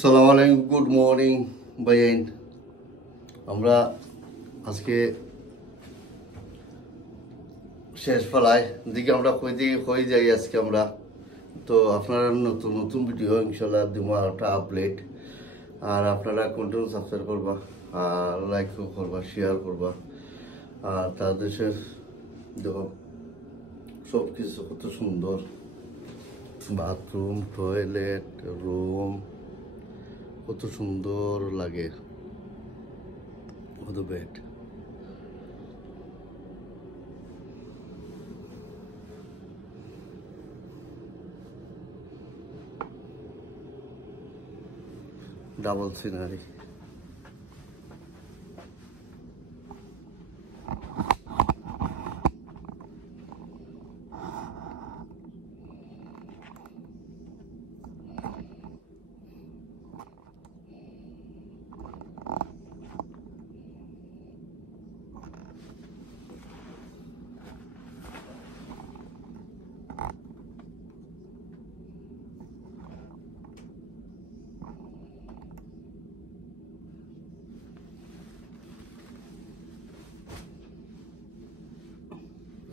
সালাম আলাইকুম, good morning ভাইয়াইন। আমরা আজকে শেষ ফলায় দিকে আমরা কই যাই আজকে আমরা। তো আপনারা নতুন নতুন ভিডিও ইনশাল্লাহ দিব একটা আপডেট। আর আপনারা কন্টিনিউ সাবস্ক্রাইব করবা, আর লাইক করবা, শেয়ার করবা। আর তার দেশের দেখো সব কিছু কত সুন্দর, বাথরুম, টয়লেট, রুম কত সুন্দর লাগে, কত বেড। Double scenery.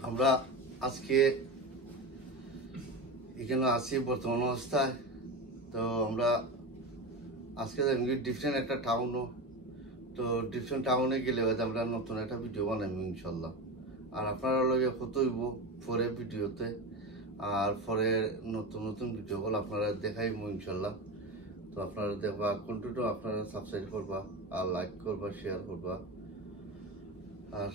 আমরা আজকে এখানে আছি বর্তমান অবস্থায়। তো আমরা আজকে ডিফারেন্ট একটা টাউনও, তো ডিফারেন্ট টাউনে গেলে হয়তো আমরা নতুন একটা ভিডিও বানাবো ইনশাল্লাহ। আর আপনারা লগে কত হইব পরে ভিডিওতে, আর পরে নতুন নতুন ভিডিওগুলো আপনারা দেখাইব ইনশাল্লাহ। তো আপনারা দেখবা, কন্টিনিউ আপনারা সাবস্ক্রাইব করবা, আর লাইক করবা, শেয়ার করবা। আর